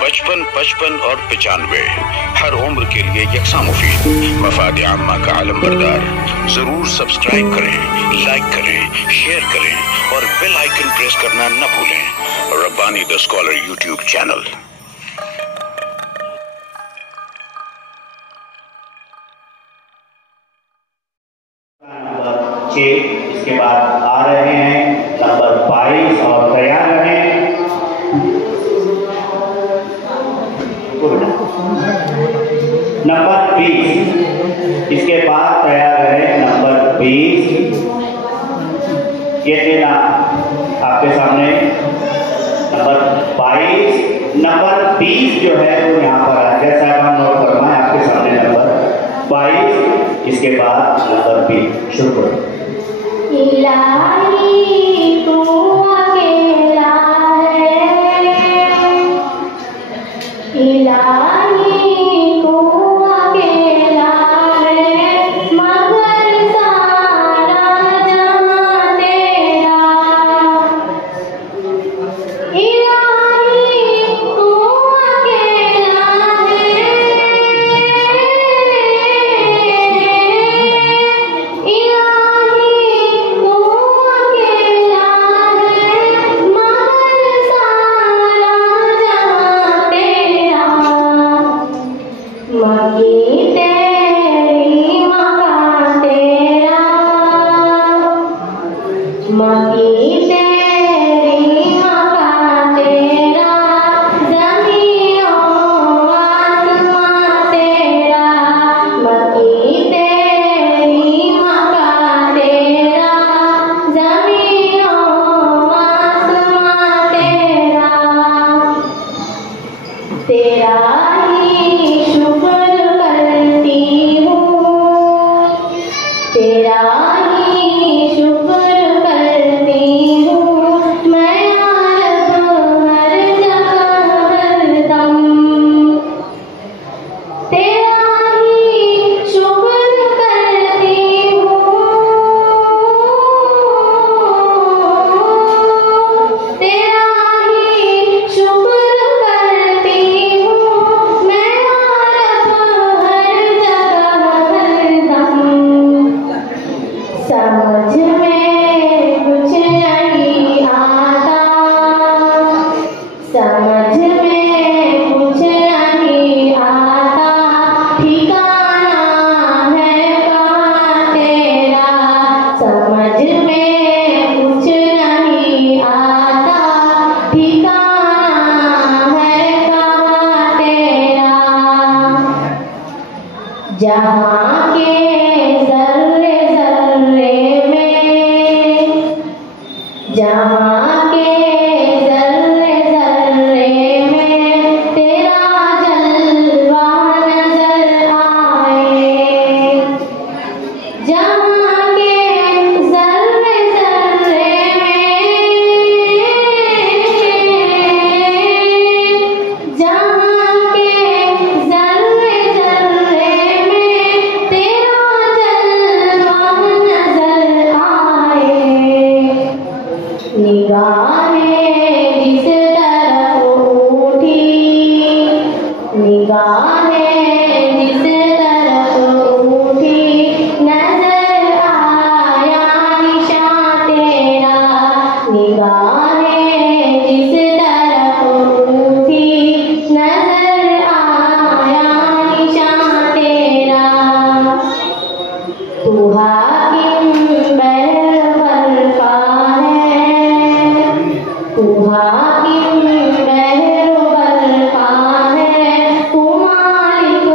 55, 55 और 95 हर उम्र के लिए यकसा मुफीद। मफाद आम्मा का आलम बरदार। जरूर सब्सक्राइब करें, लाइक करें, शेयर करें और बेल आइकन प्रेस करना न भूलें। Rabbani the scholar YouTube channel. इसके बाद आ रहे हैं नंबर 22 और तैयार रहें। नंबर 20 इसके बाद तैयार रहे नंबर 20। ये देना आपके सामने नंबर 22। नंबर 20 जो है वो यहाँ पर आ गया, साहब हम नोट करना है आपके सामने नंबर 22। इसके बाद नंबर 20 शुरू करो। इलाही तू अकेला है, इलाही तू अकेला है, मगर सारा जहां तेरा। इलाही तू अकेला है, जहाँ के ज़र्रे ज़र्रे में, जहाँ के ज़र्रे ज़र्रे में तेरा जलवा नजर आए। जहाँ के ज़र्रे ज़र्रे में, जहाँ के ज़र्रे ज़र्रे में तेरा जलवा नजर आए। निगाहें जिस तरफ उठी, निगाहें जिस तरफ उठी, नजर आया निशान तेरा। निगाहें जिस तरफ उठी, नजर आया निशान तेरा। तू हाकिम बहरवर का है, तू हाकिम बहरवर का है, तू मालिक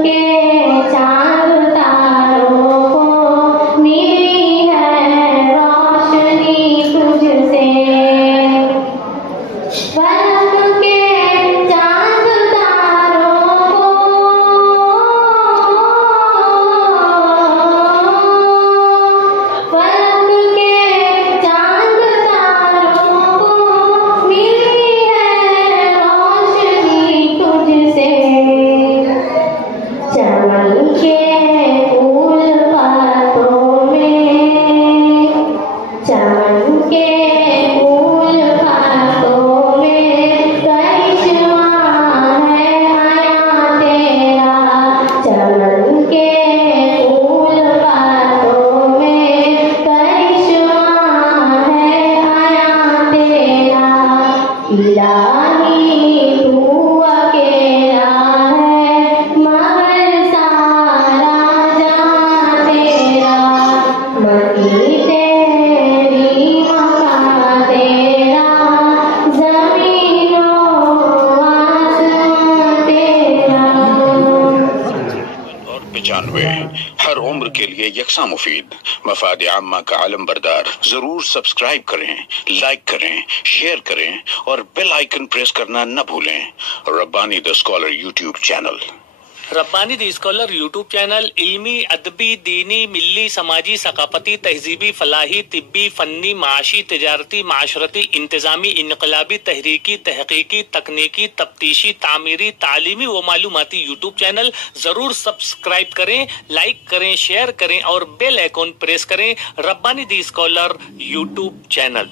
के चांद तारों को मिली है रोशनी तुझसे। फलक के चांद तारों को फलक के चांद तारों को मिली है रोशनी तुझसे। चमन के फूल पातों में चमन के फूल पातों में करिश्मा है आया तेरा। चमन के फूल पातों में करिश्मा है आया तेरा। इलाही तू अकेला है मगर सारा जहां तेरा। मती तेरी मकान तेरा ज़मीनों आसमां तेरा। और 95 हर उम्र के लिए यकसा मुफीद मफाद आम्मा का आलम बरदार। जरूर सब्सक्राइब करें, लाइक करें, शेयर करें और बेल आइकन प्रेस करना न भूलें। Rabbani the scholar YouTube channel. Rabbani the scholar YouTube channel इल्मी, अदबी, दीनी, मिल्ली, समाजी, सकाफती, तहजीबी, फलाही, तिब्बी, फन्नी, माशी, तिजारती, माशरती, इंतजामी, इनकलाबी, तहरीकी, तहकीकी, तकनीकी, तफ्तीशी, तामीरी, तालीमी व मालूमाती यूट्यूब चैनल। जरूर सब्सक्राइब करें, लाइक करें, शेयर करें और बेल आइकॉन प्रेस करें। Rabbani the scholar YouTube channel.